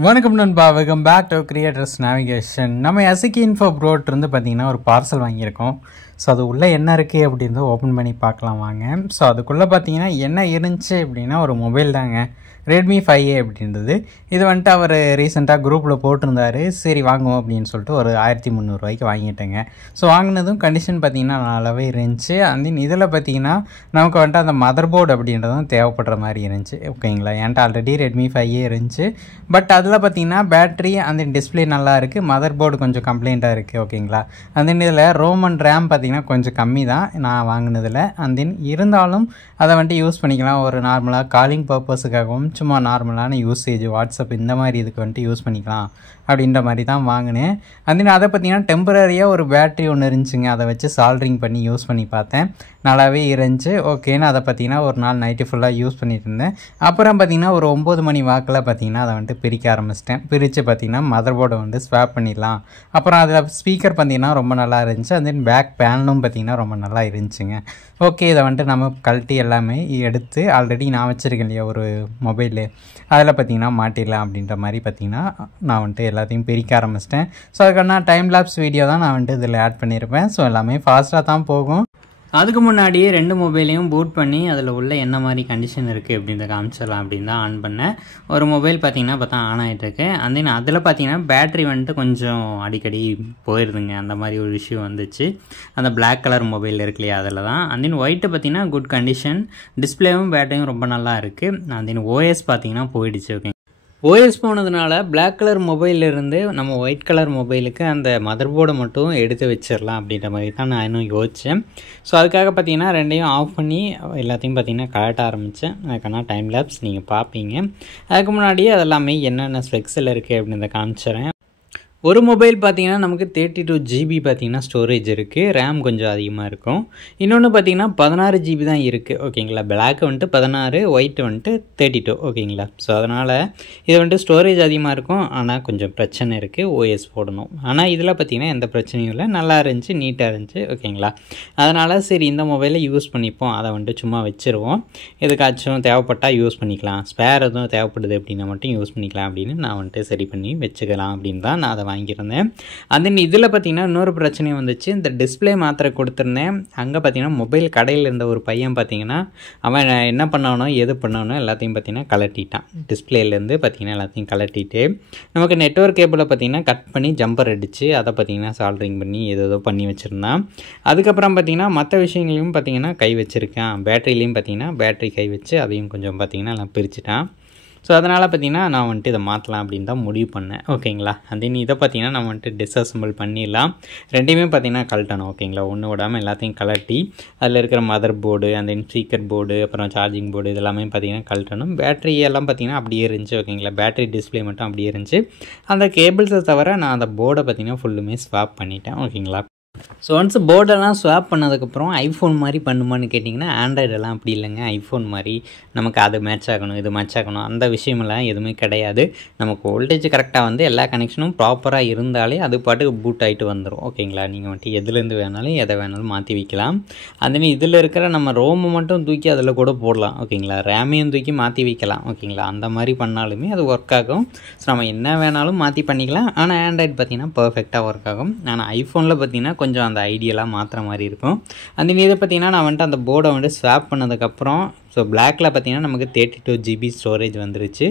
வணக்கம் நண்பா, welcome back to creators navigation. நம்ம எஸ்கே இன்ஃபோ ப்ரோட் இருந்து பார்த்தீங்கன்னா ஒரு பார்சல் வாங்கியிருக்கோம். ஸோ அது உள்ளே என்ன இருக்குது அப்படின்னு ஓப்பன் பண்ணி பார்க்கலாம் வாங்க. ஸோ அதுக்குள்ளே பார்த்தீங்கன்னா என்ன இருந்துச்சு அப்படின்னா ஒரு மொபைல் தாங்க, ரெட்மி 5A அப்படின்றது. இது வந்துட்டு அவர் ரீசெண்டாக குரூப்பில் போட்டிருந்தாரு. சரி வாங்குவோம் அப்படின்னு சொல்லிட்டு ஒரு 1300 வாங்கிட்டேங்க. ஸோ வாங்கினதும் கண்டிஷன் பார்த்தீங்கன்னா நல்லாவே இருந்துச்சு. அந்த இதில் பார்த்தீங்கன்னா நமக்கு வந்துட்டு அந்த மதர் போர்டு அப்படின்றதும் தேவைப்படுற மாதிரி இருந்துச்சு. ஓகேங்களா, என்கிட்ட ஆல்ரெடி ரெட்மி 5A இருந்துச்சு. பட் அதில் பார்த்தீங்கன்னா பேட்ரி அந்த டிஸ்பிளே நல்லா இருக்குது, மதர் போர்டு கொஞ்சம் கம்ப்ளைண்ட்டாக இருக்குது. ஓகேங்களா, அந்த இதில் ரோம் அண்ட் ரேம் பார்த்தீங்கன்னா கொஞ்சம் கம்மி தான் நான் வாங்கினதில். இருந்தாலும் அதை வந்துட்டு யூஸ் பண்ணிக்கலாம். ஒரு நார்மலாக காலிங் பர்பஸுக்காகவும் சும்மா நார்மலான யூசேஜ் வாட்ஸ்அப் இந்த மாதிரி இதுக்கு வந்துட்டு யூஸ் பண்ணிக்கலாம் அப்படின்ற மாதிரி தான் வாங்கினேன். அதை பார்த்தீங்கன்னா டெம்பரரியாக ஒரு பேட்ரி ஒன்று இருந்துச்சுங்க, அதை வச்சு சால்ட்ரிங் பண்ணி யூஸ் பண்ணி பார்த்தேன், நல்லாவே இருந்துச்சு. ஓகேன்னு அதை பார்த்தீங்கன்னா ஒரு நாள் நைட்டு ஃபுல்லாக யூஸ் பண்ணிட்டு இருந்தேன். அப்புறம் பார்த்தீங்கன்னா ஒரு 9 மணி வாக்கில் பார்த்தீங்கன்னா அதை வந்துட்டு பிரிக்க ஆரம்பிச்சிட்டேன். பிரித்து பார்த்தீங்கன்னா மதர் போர்டை வந்து ஸ்வாப் பண்ணிடலாம். அப்புறம் அதில் ஸ்பீக்கர் பார்த்தீங்கன்னா ரொம்ப நல்லா இருந்துச்சு. பேக் பேனலும் பார்த்தீங்கன்னா ரொம்ப நல்லா இருந்துச்சுங்க. ஓகே, இதை வந்துட்டு நம்ம கழட்டி எல்லாமே எடுத்து ஆல்ரெடி நான் வச்சுருக்கேன் இல்லையா ஒரு மொபைலு, அதில் பார்த்தீங்கன்னா மாட்டிடலாம் அப்படின்ற மாதிரி பார்த்தீங்கன்னா நான் வந்துட்டு எல்லாத்தையும் பிரிக்க ஆரம்பிச்சிட்டேன். ஸோ அதுக்கான டைம் லேப்ஸ் வீடியோ தான் நான் வந்துட்டு இதில் ஆட் பண்ணியிருப்பேன். ஸோ எல்லாமே ஃபாஸ்ட்டாக தான் போகும். அதுக்கு முன்னாடியே 2 மொபைலையும் பூட் பண்ணி அதில் உள்ள என்ன மாதிரி கண்டிஷன் இருக்குது அப்படின்றத காமிச்சிடலாம் அப்படின்னு தான் ஆன் பண்ணேன். ஒரு மொபைல் பார்த்தீங்கன்னா பார்த்தா ஆன் ஆகிட்டுருக்கு. அதில் பார்த்தீங்கன்னா பேட்ரி வந்துட்டு கொஞ்சம் அடிக்கடி போயிடுதுங்க, அந்த மாதிரி ஒரு இஷ்யூ வந்துச்சு. அந்த பிளாக் கலர் மொபைல் இருக்கு இல்லையா அதில் தான். ஒயிட்டு பார்த்தீங்கன்னா குட் கண்டிஷன், டிஸ்பிளேவும் பேட்டரியும் ரொம்ப நல்லா இருக்குது. ஓஎஸ் பார்த்தீங்கன்னா போயிடுச்சு. ஓகே, ஓஎஸ் போனதுனால பிளாக் கலர் மொபைலிருந்து நம்ம ஒயிட் கலர் மொபைலுக்கு அந்த மதர் போர்டை மட்டும் எடுத்து வச்சிடலாம் அப்படின்ற மாதிரி தான் நான் இன்னும் யோசித்தேன். ஸோ அதுக்காக பார்த்தீங்கன்னா 2யும் ஆஃப் பண்ணி எல்லாத்தையும் பார்த்தீங்கன்னா கலட்ட ஆரம்பித்தேன். அதுக்கான டைம் லேப்ஸ் நீங்கள் பார்ப்பீங்க. அதுக்கு முன்னாடியே அதெல்லாமே என்னென்ன ஸ்பெக்ஸில் இருக்குது அப்படின்றத காமிச்சிடுறேன். ஒரு மொபைல் பார்த்தீங்கன்னா நமக்கு 32 GB பார்த்தீங்கன்னா ஸ்டோரேஜ் இருக்குது, ரேம் கொஞ்சம் அதிகமாக இருக்கும். இன்னொன்று பார்த்தீங்கன்னா 16 GB தான் இருக்குது. ஓகேங்களா, பிளாக் வந்துட்டு 16, ஒயிட் வந்துட்டு 32. ஓகேங்களா, ஸோ அதனால் இது வந்துட்டு ஸ்டோரேஜ் அதிகமாக இருக்கும், ஆனால் கொஞ்சம் பிரச்சனை இருக்குது, ஓஎஸ் போடணும். ஆனால் இதில் பார்த்தீங்கன்னா எந்த பிரச்சனையும் இல்லை, நல்லா இருந்துச்சு, நீட்டாக இருந்துச்சு. ஓகேங்களா, அதனால் சரி இந்த மொபைலை யூஸ் பண்ணிப்போம், அதை வந்துட்டு சும்மா வச்சுருவோம், எதுக்காச்சும் தேவைப்பட்டால் யூஸ் பண்ணிக்கலாம், ஸ்பேர் எதுவும் தேவைப்படுது அப்படின்னா மட்டும் யூஸ் பண்ணிக்கலாம் அப்படின்னு நான் வந்துட்டு சரி பண்ணி வச்சுக்கலாம் அப்படின்னு தான் நான் அதை வாங்கியிருந்தேன். இதில் பார்த்தீங்கன்னா இன்னொரு பிரச்சனை வந்துச்சு. இந்த டிஸ்பிளே மாத்திரை கொடுத்துருந்தேன். அங்கே பார்த்தீங்கன்னா மொபைல் கடையில் இருந்த ஒரு பையன் பார்த்தீங்கன்னா அவன் என்ன பண்ணானோ எது பண்ணானோ எல்லாத்தையும் பார்த்தீங்கன்னா கலட்டிட்டான். டிஸ்பிளேலேருந்து பார்த்தீங்கன்னா எல்லாத்தையும் கலட்டிட்டு நமக்கு நெட்வொர்க் கேபிளை பார்த்தீங்கன்னா கட் பண்ணி ஜம்பர் அடித்து அதை பார்த்தீங்கன்னா சால்ட்ரிங் பண்ணி ஏதோ பண்ணி வச்சுருந்தான். அதுக்கப்புறம் பார்த்தீங்கன்னா மற்ற விஷயங்களையும் பார்த்தீங்கன்னா கை வச்சுருக்கான். பேட்டரியிலையும் பார்த்தீங்கன்னா பேட்டரி கை வச்சு அதையும் கொஞ்சம் பார்த்தீங்கன்னா எல்லாம் பிரிச்சுட்டான். ஸோ அதனால் பார்த்தீங்கன்னா நான் வந்துட்டு இதை மாற்றலாம் அப்படின்னு தான் முடிவு பண்ணேன். ஓகேங்களா, இதை பார்த்தீங்கன்னா நம்ம வந்துட்டு டிஸ்அசம்பிள் பண்ணிடலாம். 2யுமே பார்த்தீங்கன்னா கழட்டணும். ஓகேங்களா, ஒன்று விடாமல் எல்லாத்தையும் கலட்டி அதில் இருக்கிற மதர் போர்டு, ஸ்பீக்கர் போர்டு, அப்புறம் சார்ஜிங் போர்டு இதெல்லாமே பார்த்தீங்கன்னா கழட்டணும். பேட்டரி எல்லாம் பார்த்தீங்கன்னா அப்படியே இருந்துச்சு. ஓகேங்களா, பேட்டரி டிஸ்பிளே மட்டும் அப்படியே இருந்துச்சு. அந்த கேபிள்ஸை தவிர நான் அந்த போர்டை பார்த்தீங்கன்னா ஃபுல்லுமே ஸ்வாப் பண்ணிட்டேன். ஓகேங்களா, ஸோ ஒன்ஸ் போர்டெல்லாம் ஸ்வாப் பண்ணதுக்கப்புறம் ஐஃபோன் மாதிரி பண்ணுமான்னு கேட்டிங்கன்னா ஆண்ட்ராய்டெல்லாம் அப்படி இல்லைங்க. ஐஃபோன் மாதிரி நமக்கு அது மேட்ச் ஆகணும், இது மேட்ச் ஆகணும், அந்த விஷயமெல்லாம் எதுவுமே கிடையாது. நமக்கு வோல்டேஜ் கரெக்டாக வந்து எல்லா கனெக்ஷனும் ப்ராப்பராக இருந்தாலே அது பாட்டுக்கு பூட் ஆகிட்டு வந்துடும். ஓகேங்களா, நீங்கள் வந்துட்டு எதுலேருந்து வேணாலும் எதை வேணாலும் மாற்றி வைக்கலாம். இதில் இருக்கிற நம்ம ரோமை மட்டும் தூக்கி அதில் கூட போடலாம். ஓகேங்களா, ரேமையும் தூக்கி மாற்றி வைக்கலாம். ஓகேங்களா, அந்த மாதிரி பண்ணாலுமே அது ஒர்க் ஆகும். ஸோ நம்ம என்ன வேணாலும் மாற்றி பண்ணிக்கலாம். ஆனால் ஆண்ட்ராய்டு பார்த்திங்கன்னா பர்ஃபெக்டாக ஒர்க் ஆகும். ஆனால் ஐஃபோனில் பார்த்திங்கன்னா கொஞ்சம் அந்த ஐடியெல்லாம் மாற்றுற மாதிரி இருக்கும். இதை பார்த்தீங்கன்னா நான் வந்துட்டு அந்த போர்டை வந்துட்டு ஸ்வாப் பண்ணதுக்கப்புறம் ஸோ பிளாக்கில் பார்த்தீங்கன்னா நமக்கு 32 GB ஸ்டோரேஜ் வந்துருச்சு.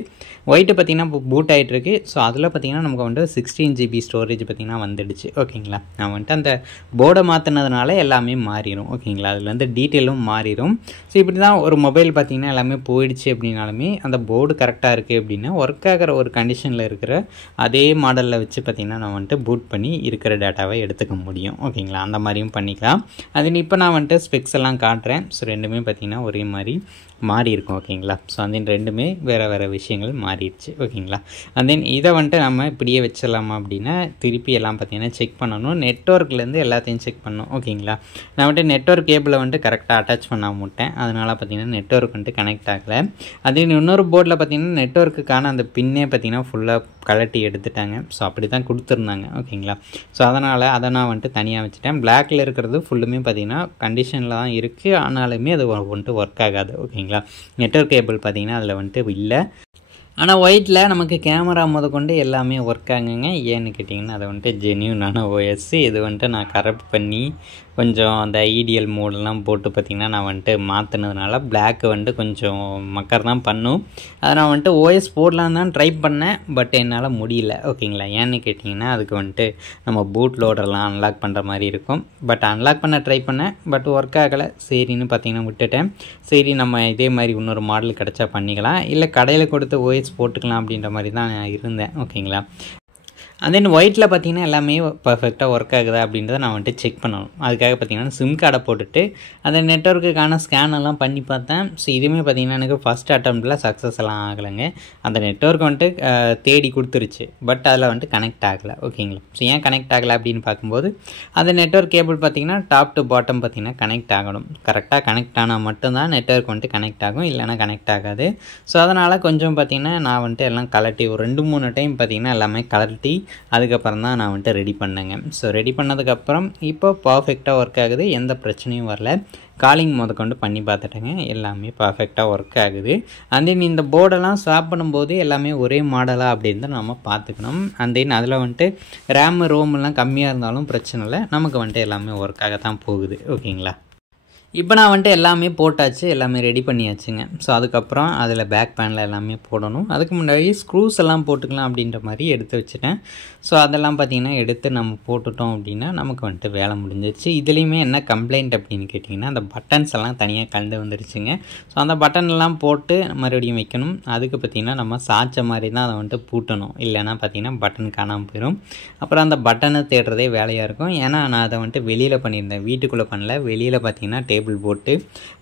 ஒயிட்டு பார்த்திங்கன்னா இப்போ பூட் ஆகிட்டுருக்கு. ஸோ அதில் பார்த்திங்கன்னா நமக்கு வந்துட்டு 16 GB ஸ்டோரேஜ் பார்த்திங்கன்னா வந்துடுச்சு. ஓகேங்களா, நான் வந்துட்டு அந்த போர்டை மாற்றினதுனால எல்லாமே மாறிடும். ஓகேங்களா, அதுலேருந்து டீட்டெயிலும் மாறிடும். ஸோ இப்படி தான் ஒரு மொபைல் பார்த்திங்கன்னா எல்லாமே போயிடுச்சு அப்படின்னாலுமே அந்த போர்டு கரெக்டாக இருக்குது அப்படின்னா ஒர்க் ஆகிற ஒரு கண்டிஷனில் இருக்கிற அதே மாடலில் வச்சு பார்த்திங்கன்னா நான் வந்துட்டு பூட் பண்ணி இருக்கிற டேட்டாவை எடுத்துக்க முடியும். ஓகேங்களா, அந்த மாதிரியும் பண்ணிக்கலாம். இப்போ நான் வந்துட்டு ஸ்பெக்ஸ் எல்லாம் காட்டுறேன். ஸோ 2மே பார்த்திங்கன்னா ஒரே மாதிரி மாறி இருக்கும். ஓகேங்களா, ஸோ 2மே வேறு விஷயங்கள் மாறிடுச்சு. ஓகேங்களா, இதை வந்துட்டு நம்ம இப்படியே வச்சிடலாமா அப்படின்னா திருப்பி எல்லாம் பார்த்தீங்கன்னா செக் பண்ணணும். நெட்வொர்க்லேருந்து எல்லாத்தையும் செக் பண்ணணும். ஓகேங்களா, நான் வந்துட்டு நெட்வொர்க் கேபிளை வந்துட்டு கரெக்டாக அட்டாச் பண்ண மாட்டேன். அதனால் பார்த்தீங்கன்னா நெட்வொர்க் வந்துட்டு கனெக்ட் ஆகலை. இன்னொரு போர்டில் பார்த்தீங்கன்னா நெட்வொர்க்குக்கான அந்த பின்னே பார்த்தீங்கன்னா ஃபுல்லாக கலட்டி எடுத்துட்டாங்க. ஸோ அப்படி தான் கொடுத்துருந்தாங்க. ஓகேங்களா, ஸோ அதனால் அதை நான் வந்துட்டு தனியாக வச்சுட்டேன். பிளாக்கில் இருக்கிறது ஃபுல்லுமே பார்த்தீங்கன்னா கண்டிஷனில் தான் இருக்குது, ஆனாலுமே அது வந்துட்டு ஒர்க் ஆகாது. ஓகேங்களா, நெட்வொர்க் கேபிள் பார்த்தீங்கன்னா அதில் வந்துட்டு இல்லை. ஆனால் ஒயிட்டில் நமக்கு கேமரா முதற்கொண்டு எல்லாமே ஒர்க் ஆகுங்க. ஏன்னு கேட்டிங்கன்னா அது வந்துட்டு ஜென்யூனான ஓஎஸ். இது வந்துட்டு நான் கரெக்ட் பண்ணி கொஞ்சம் அந்த ஐடியல் மோடெல்லாம் போட்டு பார்த்திங்கன்னா நான் வந்துட்டு மாற்றினதுனால பிளாக்கு வந்துட்டு கொஞ்சம் மக்கர் தான் பண்ணும். அதை நான் வந்துட்டு ஓஎஸ் போடலான்னு தான் ட்ரை பண்ணேன், பட் என்னால் முடியல. ஓகேங்களா, ஏன்னு கேட்டிங்கன்னா அதுக்கு வந்துட்டு நம்ம பூட் லோடர்லாம் அன்லாக் பண்ணுற மாதிரி இருக்கும். பட் அன்லாக் பண்ண ட்ரை பண்ணேன், பட் ஒர்க் ஆகலை. சரின்னு பார்த்திங்கன்னா விட்டுட்டேன். சரி, நம்ம இதே மாதிரி இன்னொரு மாடல் கிடச்சா பண்ணிக்கலாம், இல்லை கடையில் கொடுத்து ஓஎஸ் போட்டுக்கலாம் அப்படின்ற மாதிரி தான் நான் இருந்தேன். ஓகேங்களா, அண்ட் தென் ஒயிட்டில் பார்த்திங்கன்னா எல்லாமே பர்ஃபெக்டாக ஒர்க் ஆகுதா அப்படின்றத நான் வந்துட்டு செக் பண்ணணும். அதுக்காக பார்த்திங்கன்னா சிம் கார்டை போட்டுட்டு அந்த நெட்வொர்க்குக்கான ஸ்கேன் எல்லாம் பண்ணி பார்த்தேன். ஸோ இதுவுமே பார்த்திங்கன்னா எனக்கு ஃபஸ்ட் அட்டம்ப்டில் சக்ஸஸ் எல்லாம் ஆகலைங்க. அந்த நெட்வொர்க் வந்துட்டு தேடி கொடுத்துருச்சு, பட் அதில் வந்துட்டு கனெக்ட் ஆகலை. ஓகேங்களா, ஸோ ஏன் கனெக்ட் ஆகலை அப்படின்னு பார்க்கும்போது அந்த நெட்வொர்க் கேபிள் பார்த்திங்கன்னா டாப் டு பாட்டம் பார்த்திங்கன்னா கனெக்ட் ஆகணும். கரெக்டாக கனெக்ட் ஆனால் மட்டும்தான் நெட்வொர்க் வந்துட்டு கனெக்ட் ஆகும், இல்லைனா கனெக்ட் ஆகாது. ஸோ அதனால் கொஞ்சம் பார்த்திங்கன்னா நான் வந்துட்டு எல்லாம் கலட்டி ஒரு 2-3 டைம் பார்த்திங்கன்னா எல்லாமே கலட்டி அதுக்கப்புறம் தான் நான் வந்துட்டு ரெடி பண்ணேங்க. ஸோ ரெடி பண்ணதுக்கப்புறம் இப்போ பர்ஃபெக்டாக ஒர்க் ஆகுது, எந்த பிரச்சனையும் வரல. காலிங் முதற்கொண்டு பண்ணி பார்த்துட்டேங்க, எல்லாமே பர்ஃபெக்டாக ஒர்க் ஆகுது. அண்ட் தென் இந்த போர்டெல்லாம் ஸ்வாப் பண்ணும்போது எல்லாமே ஒரே மாடலாக அப்படின்னு தான் நம்ம பார்த்துக்கணும். அண்ட் தென் அதில் வந்துட்டு ரேம் ரோம்லாம் கம்மியாக இருந்தாலும் பிரச்சனை இல்லை, நமக்கு வந்துட்டு எல்லாமே ஒர்க் ஆக தான் போகுது. ஓகேங்களா, இப்போ நான் வந்துட்டு எல்லாமே போட்டாச்சு, எல்லாமே ரெடி பண்ணியாச்சுங்க. ஸோ அதுக்கப்புறம் அதில் பேக் பேனில் எல்லாமே போடணும். அதுக்கு முன்னாடி ஸ்க்ரூஸ் எல்லாம் போட்டுக்கலாம் அப்படின்ற மாதிரி எடுத்து வச்சுட்டேன். ஸோ அதெல்லாம் பார்த்திங்கன்னா எடுத்து நம்ம போட்டுட்டோம் அப்படின்னா நமக்கு வந்துட்டு வேலை முடிஞ்சிச்சு. இதுலேயுமே என்ன கம்ப்ளைண்ட் அப்படின்னு கேட்டிங்கன்னா அந்த பட்டன்ஸ் எல்லாம் தனியாக கலந்து வந்துருச்சுங்க. ஸோ அந்த பட்டன்லாம் போட்டு மறுபடியும் வைக்கணும். அதுக்கு பார்த்திங்கன்னா நம்ம சாய்ச்ச மாதிரி தான் அதை வந்துட்டு பூட்டணும், இல்லைன்னா பார்த்திங்கன்னா பட்டன் காணாமல் போயிடும். அப்புறம் அந்த பட்டனை தேடுறதே வேலையாக இருக்கும். ஏன்னா நான் அதை வந்துட்டு வெளியில் பண்ணியிருந்தேன், வீட்டுக்குள்ளே பண்ணல. வெளியில் பார்த்திங்கன்னா டேபிள் போட்டு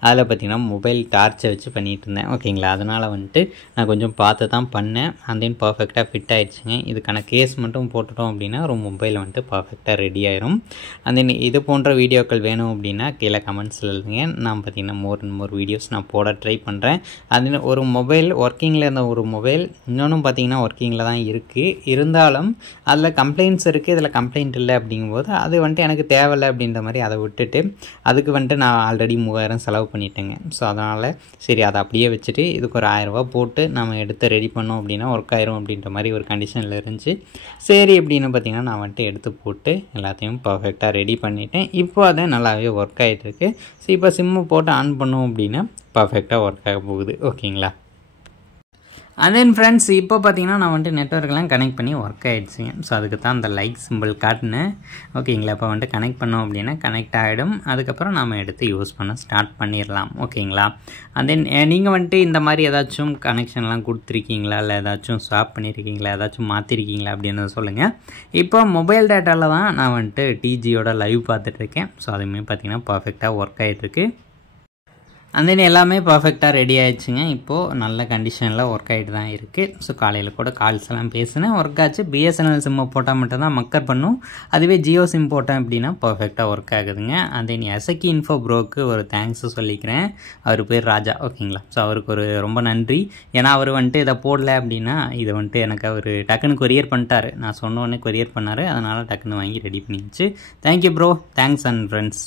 அதில் பார்த்திங்கன்னா மொபைல் டார்ச்சை வச்சு பண்ணிகிட்டு இருந்தேன். ஓகேங்களா, அதனால் வந்துட்டு நான் கொஞ்சம் பார்த்து தான் பண்ணேன். அண்ட் தென் பர்ஃபெக்டாக ஃபிட் ஆகிடுச்சுங்க. இதுக்கான கேஸ் மட்டும் போட்டுட்டோம் அப்படின்னா ஒரு மொபைல் வந்துட்டு பர்ஃபெக்டாக ரெடி ஆயிரும். அண்ட் தென் இது போன்ற வீடியோக்கள் வேணும் அப்படின்னா கீழே கமெண்ட்ஸில் எழுதுங்க. நான் பார்த்திங்கன்னா மோர் வீடியோஸ் நான் போட ட்ரை பண்ணுறேன். அது ஒரு மொபைல் ஒர்க்கிங்கில் இருந்த ஒரு மொபைல் இன்னொன்றும் பார்த்திங்கன்னா ஒர்க்கிங்கில் தான் இருக்குது. இருந்தாலும் அதில் கம்ப்ளைண்ட்ஸ் இருக்குது, இதில் கம்ப்ளைண்ட் இல்லை அப்படிங்கும்போது அது வந்துட்டு எனக்கு தேவையில்லை அப்படின்ற மாதிரி அதை விட்டுட்டு அதுக்கு வந்துட்டு நான் ஆல்ரெடி 3000 செலவு பண்ணிட்டேங்க. ஸோ அதனால் சரி அதை அப்படியே வச்சுட்டு இதுக்கு ஒரு 1000 ரூபா போட்டு நம்ம எடுத்து ரெடி பண்ணோம் அப்படின்னா ஒர்க் ஆயிரும் அப்படின்ற மாதிரி ஒரு கண்டிஷனில் இருந்துச்சு. சரி அப்படின்னு பார்த்திங்கன்னா நான் வந்துட்டு எடுத்து போட்டு எல்லாத்தையும் பர்ஃபெக்டாக ரெடி பண்ணிவிட்டேன். இப்போ அது நல்லாவே ஒர்க் ஆகிட்டுருக்கு. ஸோ இப்போ சிம்மு போட்டு ஆன் பண்ணோம் அப்படின்னா பர்ஃபெக்டாக ஒர்க் ஆக போகுது. ஓகேங்களா, அண்ட் தென் ஃப்ரெண்ட்ஸ் இப்போ பார்த்தீங்கன்னா நான் வந்துட்டு நெட்வொர்க்கெலாம் கனெக்ட் பண்ணி ஒர்க் ஆகிடுச்சுங்க. ஸோ அதுக்கு தான் அந்த லைக் சிம்பிள் காட்டினேன். ஓகேங்களா, இப்போ வந்துட்டு கனெக்ட் பண்ணோம் அப்படின்னா கனெக்ட் ஆகிடும். அதுக்கப்புறம் நாம் எடுத்து யூஸ் பண்ண ஸ்டார்ட் பண்ணிடலாம். ஓகேங்களா, அண்ட் தென் நீங்கள் வந்துட்டு இந்த மாதிரி ஏதாச்சும் கனெக்ஷன்லாம் கொடுத்துருக்கீங்களா, இல்லை ஏதாச்சும் ஸ்வாப் பண்ணியிருக்கீங்களா, ஏதாச்சும் மாற்றிருக்கீங்களா அப்படின்னு சொல்லுங்கள். இப்போ மொபைல் டேட்டாவில் தான் நான் வந்துட்டு டிஜியோட லைவ் பார்த்துட்ருக்கேன். ஸோ அதுவுமே பார்த்திங்கன்னா பர்ஃபெக்டாக ஒர்க் ஆகிட்டுருக்கு. அண்ட் தென் எல்லாமே பர்ஃபெக்டாக ரெடி ஆகிடுச்சுங்க. இப்போது நல்ல கண்டிஷனில் ஒர்க் ஆகிட்டு தான் இருக்குது. ஸோ காலையில் கூட கால்ஸ் எல்லாம் பேசினேன், ஒர்க் ஆச்சு. பிஎஸ்என்எல் சிம்மை போட்டால் மட்டும்தான் மக்கர் பண்ணும். அதுவே ஜியோ சிம் போட்டேன் அப்படின்னா பர்ஃபெக்டாக ஒர்க் ஆகுதுங்க. அண்ட் தென் எசக்கி இன்ஃபோ ப்ரோக்கு ஒரு தேங்க்ஸ் சொல்லிக்கிறேன். அவர் பேர் ராஜா. ஓகேங்களா, ஸோ அவருக்கு ஒரு ரொம்ப நன்றி. ஏன்னா அவர் வந்துட்டு இதை போடல அப்படின்னா இதை வந்துட்டு எனக்கு அவர் டக்குன்னு கொரியர் பண்ணிட்டார். நான் சொன்னோடனே கொரியர் பண்ணார், அதனால் டக்குன்னு வாங்கி ரெடி பண்ணிடுச்சு. Thank you bro, thanks and friends.